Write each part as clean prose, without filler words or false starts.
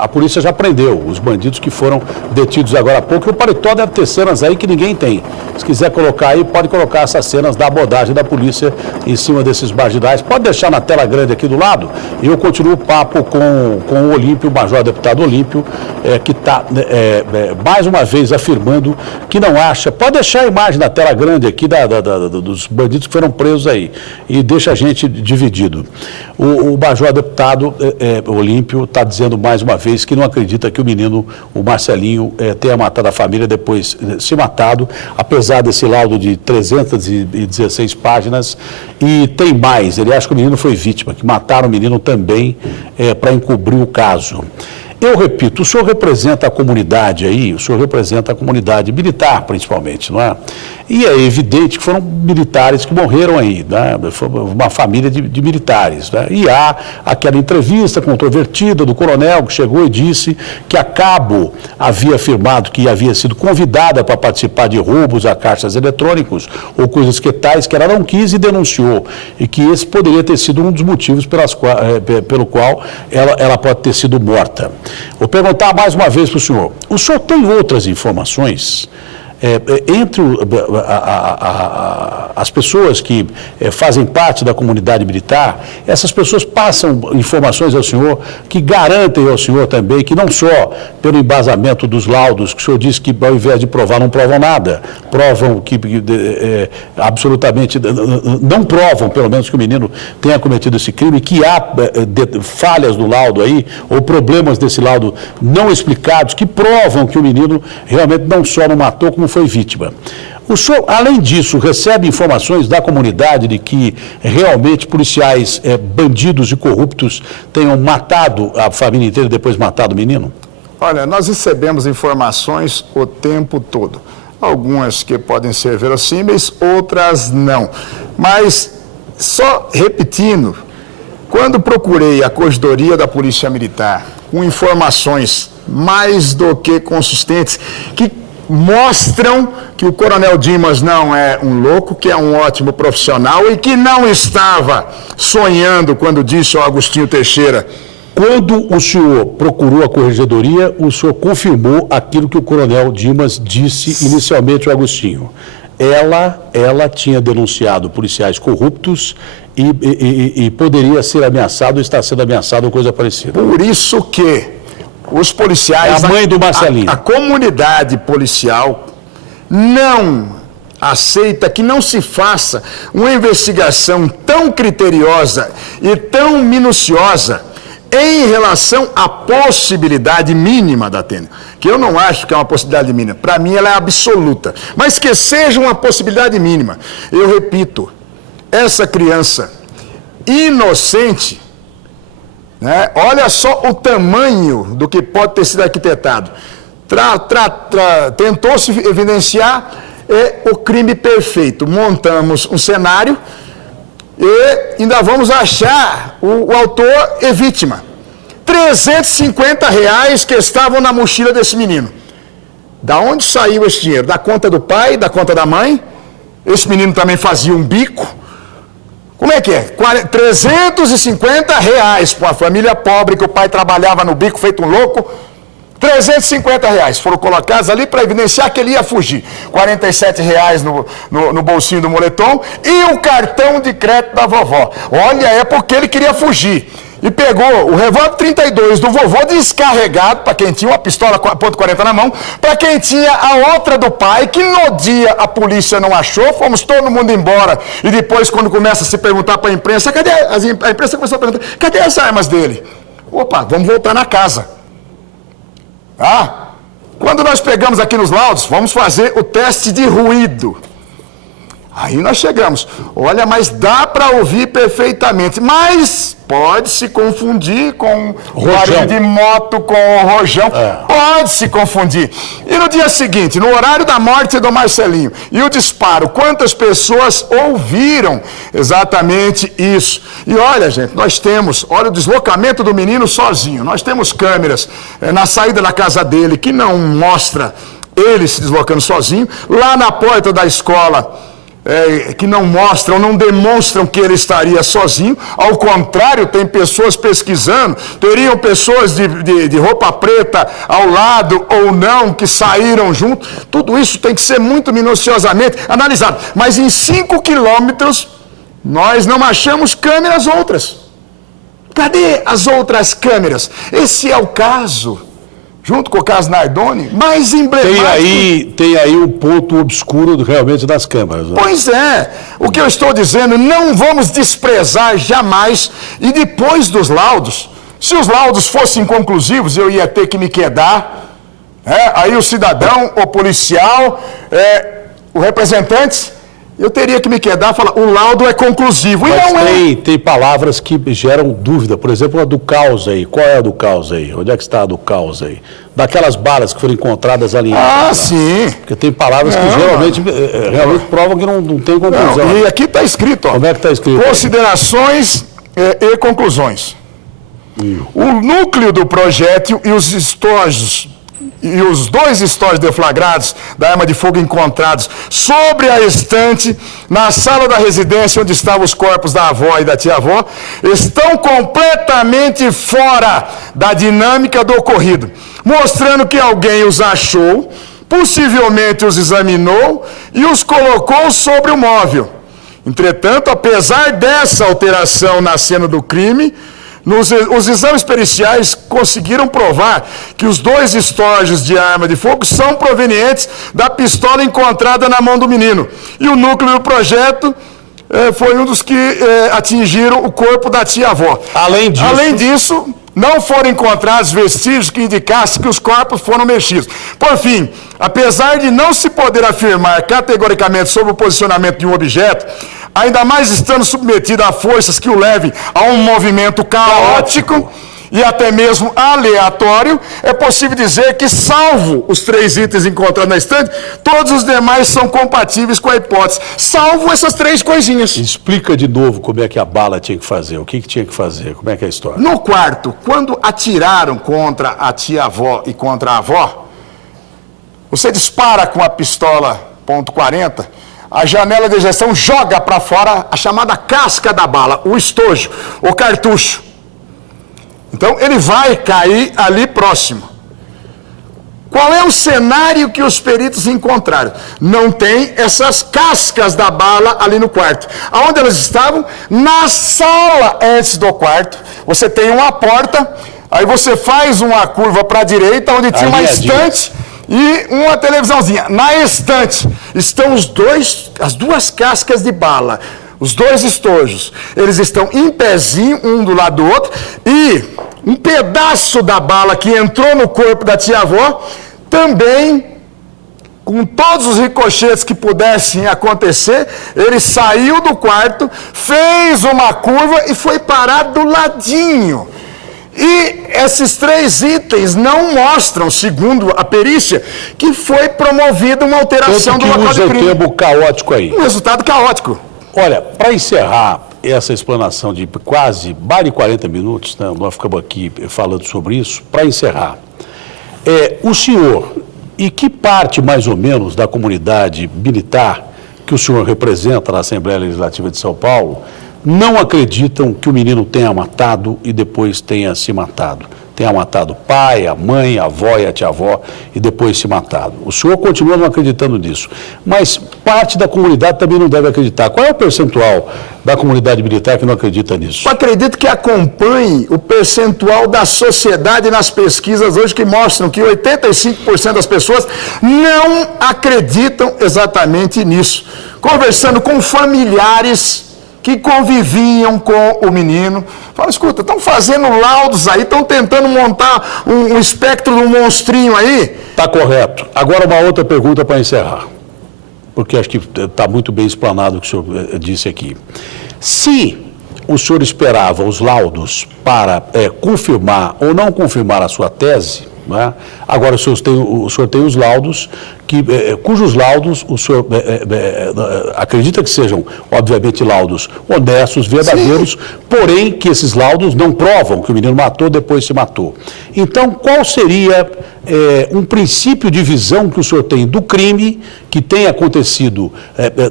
A polícia já prendeu os bandidos que foram detidos agora há pouco. E o paletó deve ter cenas aí que ninguém tem. Se quiser colocar aí, pode colocar essas cenas da abordagem da polícia em cima desses marginais. Pode deixar na tela grande aqui do lado. E eu continuo o papo com o Olímpio, o major deputado Olímpio, que está mais uma vez afirmando que não acha. Pode deixar a imagem na tela grande aqui dos bandidos que foram presos aí. E deixa a gente dividido. O major deputado Olímpio está dizendo mais uma vez que não acredita que o menino, o Marcelinho, tenha matado a família, depois se matado, apesar desse laudo de 316 páginas. E tem mais, ele acha que o menino foi vítima, que mataram o menino também para encobrir o caso. Eu repito, o senhor representa a comunidade aí, o senhor representa a comunidade militar, principalmente, não é? E é evidente que foram militares que morreram aí, né? Foi uma família de militares, né? E há aquela entrevista controvertida do coronel que chegou e disse que a cabo havia afirmado que havia sido convidada para participar de roubos a caixas eletrônicos ou coisas que tais, que ela não quis e denunciou. E que esse poderia ter sido um dos motivos pelo qual ela pode ter sido morta. Vou perguntar mais uma vez para o senhor. O senhor tem outras informações? Entre as pessoas que fazem parte da comunidade militar, essas pessoas passam informações ao senhor que garantem ao senhor também que não só pelo embasamento dos laudos, que o senhor disse que ao invés de provar não provam nada, provam que absolutamente não provam, pelo menos, que o menino tenha cometido esse crime, que há falhas no laudo aí, ou problemas desse laudo não explicados, que provam que o menino realmente não só não matou, como foi vítima. O senhor, além disso, recebe informações da comunidade de que realmente policiais bandidos e corruptos tenham matado a família inteira e depois matado o menino? Olha, nós recebemos informações o tempo todo. Algumas que podem ser verossímeis, outras não. Mas, só repetindo, quando procurei a Corregedoria da Polícia Militar com informações mais do que consistentes, que mostram que o Coronel Dimas não é um louco, que é um ótimo profissional e que não estava sonhando quando disse ao Agostinho Teixeira. Quando o senhor procurou a Corregedoria, o senhor confirmou aquilo que o Coronel Dimas disse inicialmente ao Agostinho. Ela tinha denunciado policiais corruptos e poderia ser ameaçado, ou está sendo ameaçado ou coisa parecida. Por isso que os policiais... É a mãe do Marcelinho. A comunidade policial não aceita que não se faça uma investigação tão criteriosa e tão minuciosa em relação à possibilidade mínima da Atênea, que eu não acho que é uma possibilidade mínima, para mim ela é absoluta, mas que seja uma possibilidade mínima. Eu repito, essa criança inocente, né, olha só o tamanho do que pode ter sido arquitetado, tentou-se evidenciar o crime perfeito, montamos um cenário e ainda vamos achar o autor e vítima. R$350 que estavam na mochila desse menino. Da onde saiu esse dinheiro? Da conta do pai, da conta da mãe? Esse menino também fazia um bico. Como é que é? R$350 para uma família pobre que o pai trabalhava no bico feito um louco. R$350 foram colocados ali para evidenciar que ele ia fugir. R$47 no bolsinho do moletom e o cartão de crédito da vovó. Olha, é porque ele queria fugir. E pegou o revólver 32 do vovô descarregado, para quem tinha uma pistola .40 na mão, para quem tinha a outra do pai, que no dia a polícia não achou, fomos todo mundo embora. E depois, quando começa a se perguntar para a imprensa, cadê? A imprensa começou a perguntar, cadê as armas dele? Opa, vamos voltar na casa. Quando nós pegamos aqui nos laudos, vamos fazer o teste de ruído. Aí nós chegamos, olha, mas dá para ouvir perfeitamente, mas pode se confundir com o barulho de moto, com o rojão, pode se confundir. E no dia seguinte, no horário da morte do Marcelinho, e o disparo, quantas pessoas ouviram exatamente isso? E olha, gente, nós temos, olha o deslocamento do menino sozinho, nós temos câmeras na saída da casa dele, que não mostra ele se deslocando sozinho, lá na porta da escola, que não mostram, não demonstram que ele estaria sozinho. Ao contrário, tem pessoas pesquisando, teriam pessoas de roupa preta ao lado ou não, que saíram junto. Tudo isso tem que ser muito minuciosamente analisado. Mas em 5 quilômetros, nós não achamos câmeras outras. Cadê as outras câmeras? Esse é o caso, junto com o caso Nardoni, mais emblemático. Tem aí um ponto obscuro realmente das câmeras. Né? Pois é, o que eu estou dizendo, não vamos desprezar jamais, e depois dos laudos, se os laudos fossem conclusivos, eu ia ter que me quedar, aí o cidadão, o policial, o representante, eu teria que me quedar e falar, o laudo é conclusivo. E mas não tem palavras que geram dúvida. Por exemplo, a do caos aí. Qual é a do caos aí? Onde é que está a do caos aí? Daquelas balas que foram encontradas ali. Sim. Porque tem palavras que geralmente realmente provam que não tem conclusão. Não, e aqui está escrito, ó. Como é que está escrito? Considerações e conclusões. O núcleo do projétil e os estojos e os 2 estojos deflagrados da arma de fogo encontrados sobre a estante na sala da residência onde estavam os corpos da avó e da tia-avó estão completamente fora da dinâmica do ocorrido, mostrando que alguém os achou, possivelmente os examinou e os colocou sobre o móvel. Entretanto, apesar dessa alteração na cena do crime, os exames periciais conseguiram provar que os 2 estojos de arma de fogo são provenientes da pistola encontrada na mão do menino. E o núcleo do projeto foi um dos que atingiram o corpo da tia-avó. Além disso, não foram encontrados vestígios que indicassem que os corpos foram mexidos. Por fim, apesar de não se poder afirmar categoricamente sobre o posicionamento de um objeto, ainda mais estando submetido a forças que o levem a um movimento caótico e até mesmo aleatório, é possível dizer que, salvo os 3 itens encontrados na estante, todos os demais são compatíveis com a hipótese, salvo essas 3 coisinhas. Explica de novo como é que a bala tinha que fazer, o que tinha que fazer, como é que é a história? No quarto, quando atiraram contra a tia-avó e contra a avó, você dispara com a pistola .40, a janela de ejeção joga para fora a chamada casca da bala, o estojo, o cartucho. Então, ele vai cair ali próximo. Qual é o cenário que os peritos encontraram? Não tem essas cascas da bala ali no quarto. Aonde elas estavam? Na sala antes do quarto. Você tem uma porta, aí você faz uma curva para a direita, onde tinha uma estante e uma televisãozinha. Na estante estão as 2 cascas de bala, os 2 estojos. Eles estão em pezinho, um do lado do outro, e um pedaço da bala que entrou no corpo da tia-avó, também, com todos os ricochetes que pudessem acontecer, ele saiu do quarto, fez uma curva e foi parar do ladinho. E esses 3 itens não mostram, segundo a perícia, que foi promovida uma alteração do local de crime. Usa o termo caótico aí. Um resultado caótico. Olha, para encerrar essa explanação de quase mais de 40 minutos, né, nós ficamos aqui falando sobre isso, para encerrar, o senhor, e que parte mais ou menos da comunidade militar que o senhor representa na Assembleia Legislativa de São Paulo, não acreditam que o menino tenha matado e depois tenha se matado? Tenha matado o pai, a mãe, a avó e a tia-avó e depois se matado. O senhor continua não acreditando nisso. Mas parte da comunidade também não deve acreditar. Qual é o percentual da comunidade militar que não acredita nisso? Eu acredito que acompanhe o percentual da sociedade nas pesquisas hoje que mostram que 85% das pessoas não acreditam exatamente nisso. Conversando com familiares que conviviam com o menino, fala, escuta, estão fazendo laudos aí, estão tentando montar um espectro de um monstrinho aí. Está correto. Agora uma outra pergunta para encerrar, porque acho que está muito bem explanado o que o senhor disse aqui. Se o senhor esperava os laudos para confirmar ou não confirmar a sua tese, né? Agora o senhor tem os laudos cujos laudos o senhor acredita que sejam, obviamente, laudos honestos, verdadeiros, sim, porém que esses laudos não provam que o menino matou, depois se matou. Então, qual seria um princípio de visão que o senhor tem do crime que tem acontecido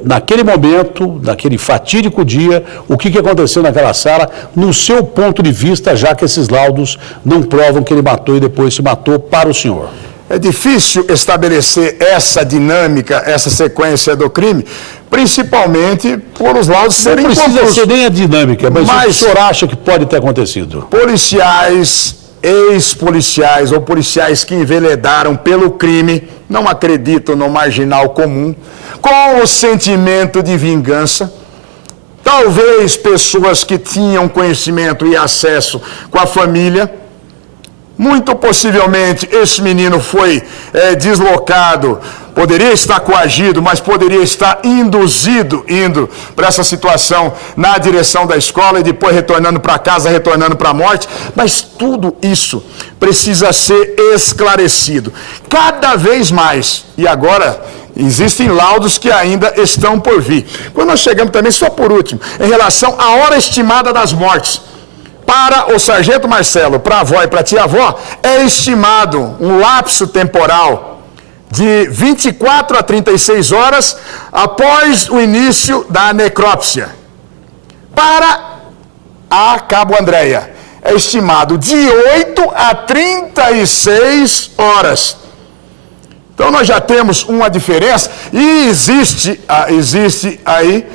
naquele momento, naquele fatídico dia, o que aconteceu naquela sala, no seu ponto de vista, já que esses laudos não provam que ele matou e depois se matou, para o senhor? É difícil estabelecer essa dinâmica, essa sequência do crime, principalmente por os laudos serem inconclusos. Não precisa ser nem a dinâmica, mas o que o senhor acha que pode ter acontecido? Policiais, ex-policiais ou policiais que enveredaram pelo crime, não acreditam no marginal comum, com o sentimento de vingança. Talvez pessoas que tinham conhecimento e acesso com a família. Muito possivelmente esse menino foi deslocado, poderia estar coagido, mas poderia estar indo para essa situação na direção da escola e depois retornando para casa, retornando para a morte. Mas tudo isso precisa ser esclarecido cada vez mais. E agora existem laudos que ainda estão por vir. Quando nós chegamos também, só por último, em relação à hora estimada das mortes, para o sargento Marcelo, para a avó e para a tia-avó, é estimado um lapso temporal de 24 a 36 horas após o início da necrópsia. Para a Cabo Andréia, é estimado de 8 a 36 horas. Então nós já temos uma diferença e existe aí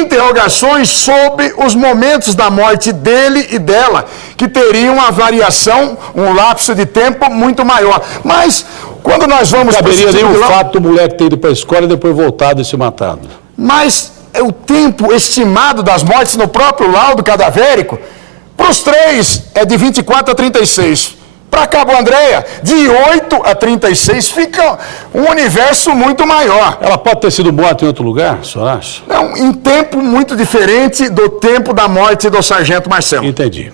interrogações sobre os momentos da morte dele e dela, que teriam uma variação, um lapso de tempo muito maior. Mas, quando nós vamos... Não caberia nem o fato do moleque ter ido para a escola e depois voltado e se matado. Mas o tempo estimado das mortes no próprio laudo cadavérico, para os três, é de 24 a 36. Para Cabo Andréia, de 8 a 36, fica um universo muito maior. Ela pode ter sido morta em outro lugar, o senhor acha? Não, em tempo muito diferente do tempo da morte do sargento Marcelo. Entendi.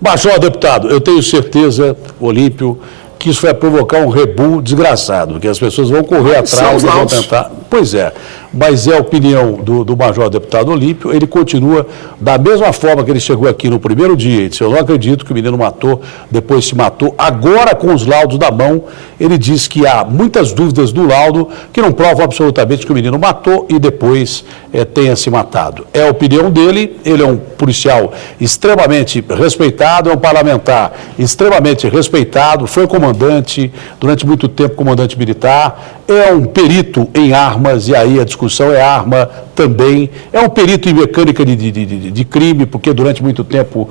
Major, deputado, eu tenho certeza, Olímpio, que isso vai provocar um rebu desgraçado, que as pessoas vão correr atrás e vão tentar... Pois é, mas é a opinião do major deputado Olímpio, ele continua da mesma forma que ele chegou aqui no primeiro dia, ele disse, eu não acredito que o menino matou, depois se matou, agora com os laudos na mão, ele diz que há muitas dúvidas no laudo que não provam absolutamente que o menino matou e depois tenha se matado. É a opinião dele, ele é um policial extremamente respeitado, é um parlamentar extremamente respeitado, foi comandante, durante muito tempo comandante militar, é um perito em armas, e aí a discussão é arma também, é um perito em mecânica de crime, porque durante muito tempo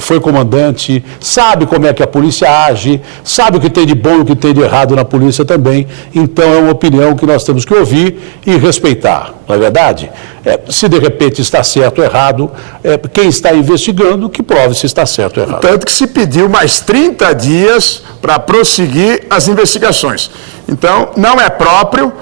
foi comandante, sabe como é que a polícia age, sabe o que tem de bom e o que tem de errado na polícia também, então é uma opinião que nós temos que ouvir e respeitar, não é verdade? Se de repente está certo ou errado, quem está investigando que prove se está certo ou errado. Tanto que se pediu mais 30 dias para prosseguir as investigações. Então, não é próprio,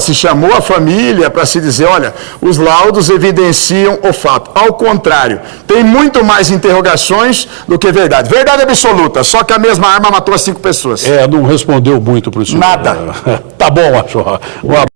se chamou a família para se dizer, olha, os laudos evidenciam o fato. Ao contrário, tem muito mais interrogações do que verdade. Verdade absoluta, só que a mesma arma matou as 5 pessoas. Não respondeu muito para o senhor. Nada. Tá bom, Major. Um abraço.